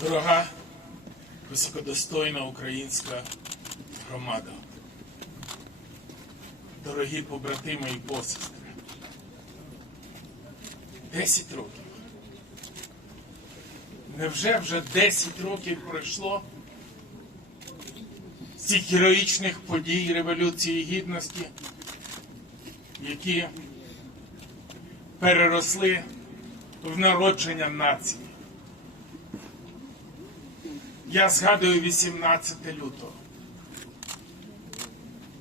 Дорога високодостойна українська громада. Дорогі побратими і посестри. Десять років. Невже вже 10 років пройшло з цих героїчних подій Революції Гідності, які переросли в народження нації? Я згадую 18 лютого.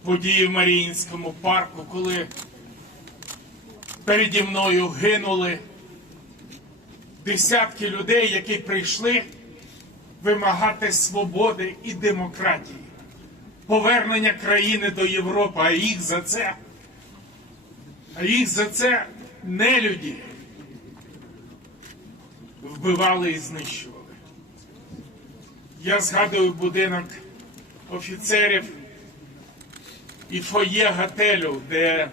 Події в Маріїнському парку, коли переді мною гинули десятки людей, які прийшли вимагати свободи і демократії, повернення країни до Європи, а їх за це, а їх за це нелюді вбивали і знищували. Я згадую будинок офіцерів і фоє готелю, де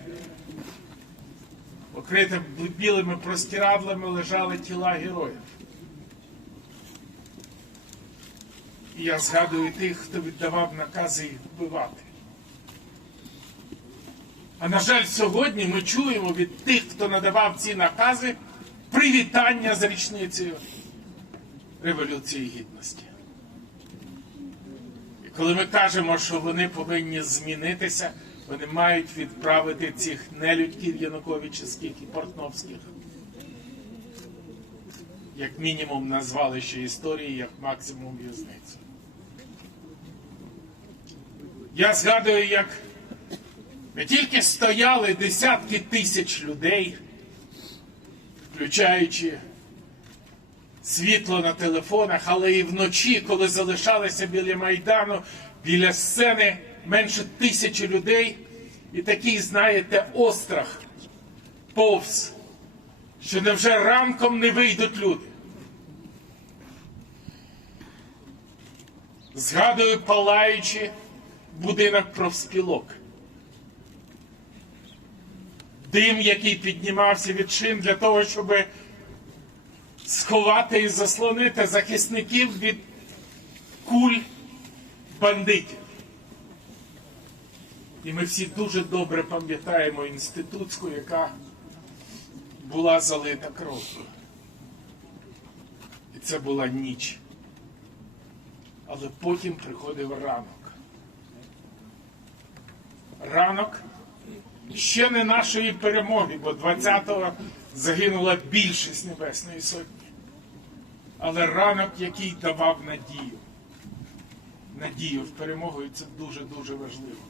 покрите білими простирадлами лежали тіла героїв. І я згадую тих, хто віддавав накази їх вбивати. А на жаль, сьогодні ми чуємо від тих, хто надавав ці накази, привітання з річницею Революції Гідності. Коли ми кажемо, що вони повинні змінитися, вони мають відправити цих нелюдьків Януковичівських і Портновських. Як мінімум на звалище історії, як максимум в'язницю. Я згадую, як не тільки стояли десятки тисяч людей, включаючи світло на телефонах, але і вночі, коли залишалися біля Майдану, біля сцени менше тисячі людей, і такий, знаєте, острах повз, що невже ранком не вийдуть люди. Згадую палаючи будинок профспілок. Дим, який піднімався від шин для того, щоб сховати і заслонити захисників від куль бандитів. І ми всі дуже добре пам'ятаємо інститутську, яка була залита кров'ю. І це була ніч. Але потім приходив ранок. Ранок ще не нашої перемоги, бо 20-го загинула більшість Небесної Сотні. Але ранок, який давав надію. Надію в перемогу, це дуже-дуже важливо.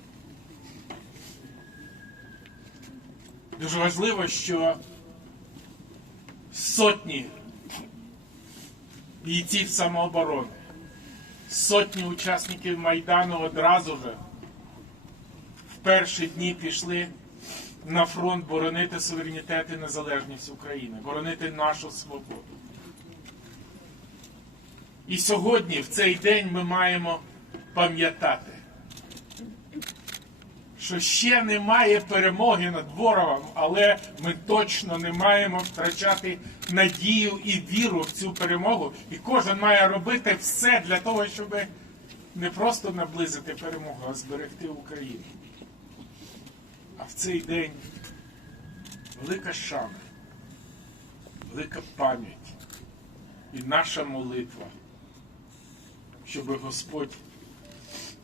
Дуже важливо, що сотні бійців самооборони, сотні учасників Майдану одразу же в перші дні пішли на фронт боронити суверенітет і незалежність України, боронити нашу свободу. І сьогодні, в цей день, ми маємо пам'ятати, що ще немає перемоги над ворогом, але ми точно не маємо втрачати надію і віру в цю перемогу. І кожен має робити все для того, щоб не просто наблизити перемогу, а зберегти Україну. А в цей день велика шана, велика пам'ять і наша молитва, щоб Господь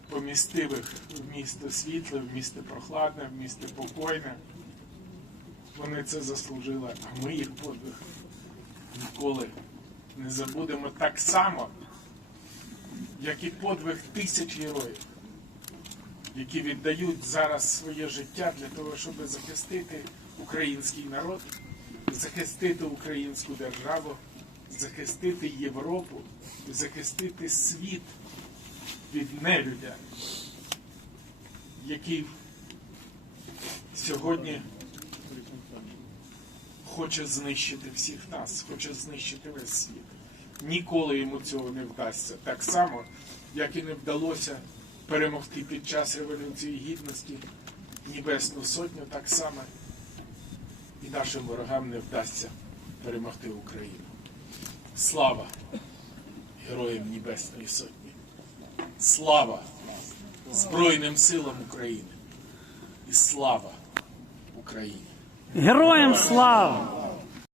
помістив їх в місто світле, в місто прохладне, в місто покойне. Вони це заслужили, а ми їх подвиг ніколи не забудемо так само, як і подвиг тисяч героїв, які віддають зараз своє життя для того, щоб захистити український народ, захистити українську державу, захистити Європу, захистити світ від нелюдя, який сьогодні хоче знищити всіх нас, хоче знищити весь світ. Ніколи йому цього не вдасться. Так само, як і не вдалося перемогти під час Революції Гідності Небесну Сотню, так само і нашим ворогам не вдасться перемогти Україну. Слава Героям Небесної Сотні. Слава Збройним силам України. І слава Україні. Героям слава!